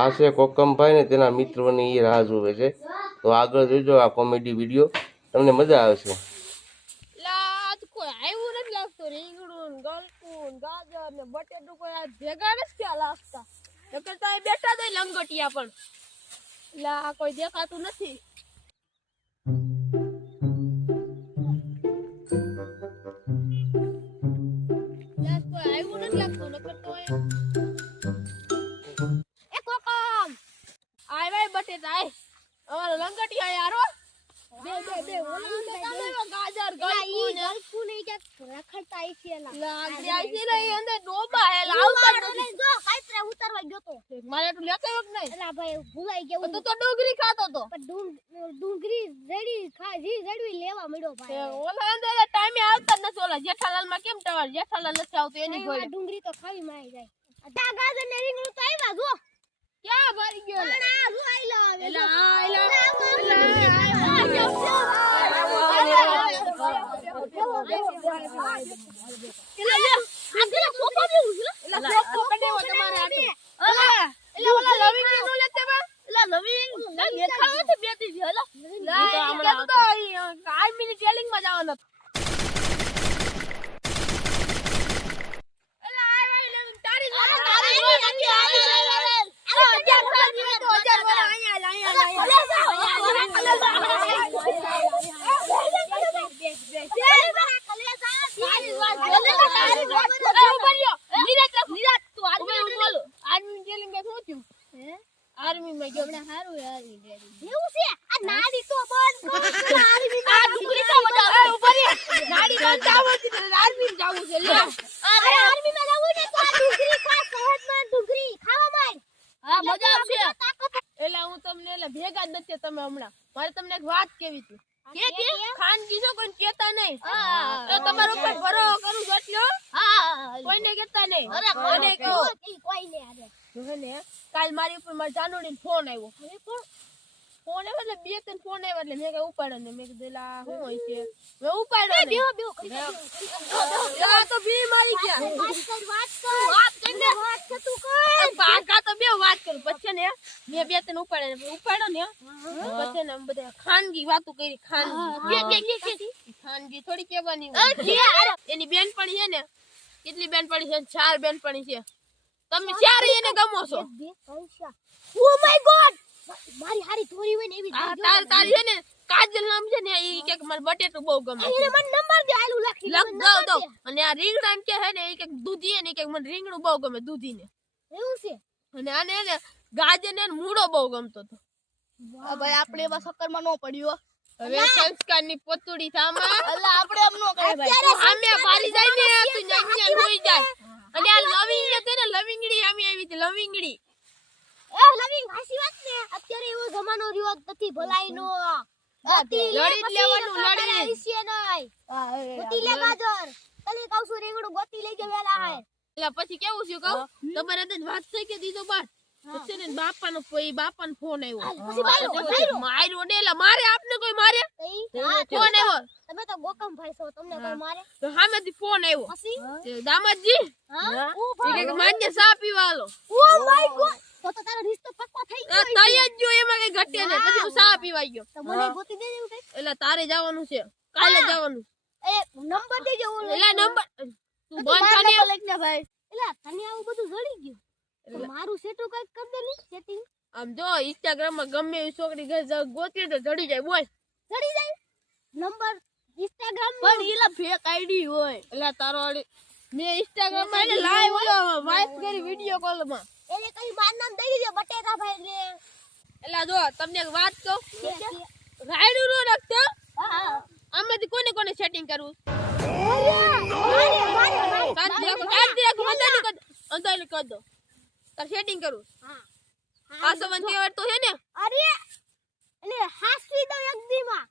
આ છે કોકમભાઈ ને તેના મિત્રોની એ રાહ જોવે છે, તો આગળ જોજો આ કોમેડી વિડીયો, તમને મજા આવશે. કોઈ આવ્યું નથી લાગતું. રીંગણું ગલકું ગાજર ને બટેટું કોઈ આ ભેગા નથી ક્યાં લાગતા. બેઠા તો લંગોટિયા પણ એટલે આ કોઈ દેખાતું નથી. કોઈ આવ્યું નથી લાગતું. નકર તો એ કોકમ આય ભાઈ બટેટા આય અમારો લંગોટિયા યારો બે ગાજર ગલકું ને કે રખડતા આઈ છે લાગી આઈ છે ને અંદર ડોબા હે લાવતા નથી જો કાઈત્રે ઉતારવા ગયો તો મારે તો લેતો જ નહીં. એલા ભાઈ ભૂલાઈ ગયો તો ડુંગળી ખાતો તો ડુંગળી જડવી લેવા મળ્યો ભાઈ. ઓલા અંદર ટાઈમે આવતા નથી. ઓલા જેઠાલાલ માં કેમ ટવાર જેઠાલાલ નથી આવતો એની ગોળી ડુંગળી તો ખાવી માં જાય. આ ગાજર ને રીંગણું તો આવ્યા જો ક્યાં ભરી ગયો આ જો આઈ લો એલા આર્મી માં ગયો ને હારું આર્મી એવું છે. આ નાડી તો બંધ આર્મી માં ડુંગળી તો મજા ઉપર નાડી બંધ જાવ છે આર્મી માં જાવું છે. લે અરે આર્મી માં જાવું ને તો આ ડુંગળી ખા શહેદ માં ડુંગળી ખાવા માં હા મજા આવશે. એલા હું તમને એલા ભેગા જ નથી તમે હમણાં મારે તમને એક વાત કેવી હતી કે ખાનગી જો કોઈ કહેતા નહીં. તો તમારો ઉપર ભરો કરું જોટલો કોઈને કહેતા નહીં. અરે કોને કહો કોઈને આરે જોને કાલ મારી ઉપર માર જાનુડીને ફોન આવ્યો. ફોન આવ્યો એટલે બે ત્રણ ફોન આવ્યો એટલે મેં કઈ ઉપાડ્યો ને મેં કીધું લા શું હોય છે મેં ઉપાડ્યો ને તો બી મારી ગયા વાત કર તું કર બાકા તો બે વાત કરું પછી ને મેં બે ત્રણ ઉપાડ્યો ને પછી ને બધા ખાનગી વાતો કરી. ખાનગી થોડી કહેવાની એની બેનપણી છે ને કેટલી બેનપણી છે 4 બેનપણી છે. તમે ચારે એને ગમો છો. ઓ માય ગોડ મારી હારી થોરી હોય ને એવી તારી છે ને કાજલ નામ છે ને ઈ કે માર બટેટું બહુ ગમે છે. એને મને નંબર દે આલુ લખી લખ દો અને આ રીંગણા કે હે ને ઈ કે દૂધી ને કે મને રીંગણું બહુ ગમે દૂધી ને એવું છે. અને આને ને ગાજર ને મૂળો બહુ ગમતો તો. વાહ ભાઈ આપણે એવા સક્કર માં નો પડ્યો. હવે સંસ્કાર ની પોતુડી થામા એટલે આપણે એમ નો કરે ભાઈ આમે પારી જાય ને તું ન્યા હોઈ જાય. અને આ લવિંગડી છે ને લવિંગડી આમી આવી છે લવિંગડી એ લવિંગ હાસી વાત ને અત્યારે એવો જમાનો રહ્યો નથી ભલાઈ નો ગતિ લડી લેવાનું લડી છે નઈ ગતિ લે ગાજર તને કહું છું રીંગણું ગતિ લઈ જે વેલા હે. એટલે પછી કેવું છે કહું તમારે તો વાત થઈ કે દીધો બાર પછી ને બાપાનો ફોન આવ્યો માર્યો ને એટલે મારે આપને કોઈ મારે ફોન આવ્યો તમે તો ગોકમ ભાઈ છો તમને કોઈ મારે તો સામેથી ફોન આવ્યો પછી દામાજી કે માન્ય ચા પીવાલો. ઓ માય ગોડ તો તારો રિશ્તો પક્કો થઈ ગયો તઈ જ જો એમાં કઈ ઘટે ને પછી હું ચા પીવા ગયો તો મને ગોતી દે એવું કઈ એટલે તારે જવાનું છે કાલે જવાનું. એ નંબર દેજો એટલે નંબર તું બંધ થાને લખને ભાઈ એટલે તને આવું બધું જડી ગયું તો મારું સેટું કઈક કર દે ને સેટિંગ. આમ જો ઇન્સ્ટાગ્રામ માં ગમે એવી છોકરી ગોતી તો જડી જાય. બોલ જડી જાય નંબર ઇન્સ્ટાગ્રામ પણ ઈલા ફેક આઈડી હોય એટલે તારો મે ઇન્સ્ટાગ્રામ માં લાઈવ ઓલો વાત કરી વિડિયો કોલ માં એને કઈ બાર નામ દઈ દીધો બટેટા ભાઈ ને. એટલે જો તમને એક વાત કહું રાયડું નો રાખતો આમાંથી કોને કોને સેટિંગ કરવું અંધારી કર દો તાર સેટિંગ કરું. હા આ સંબંધ તો હે ને અરે એટલે હાસવી દો એક દી માં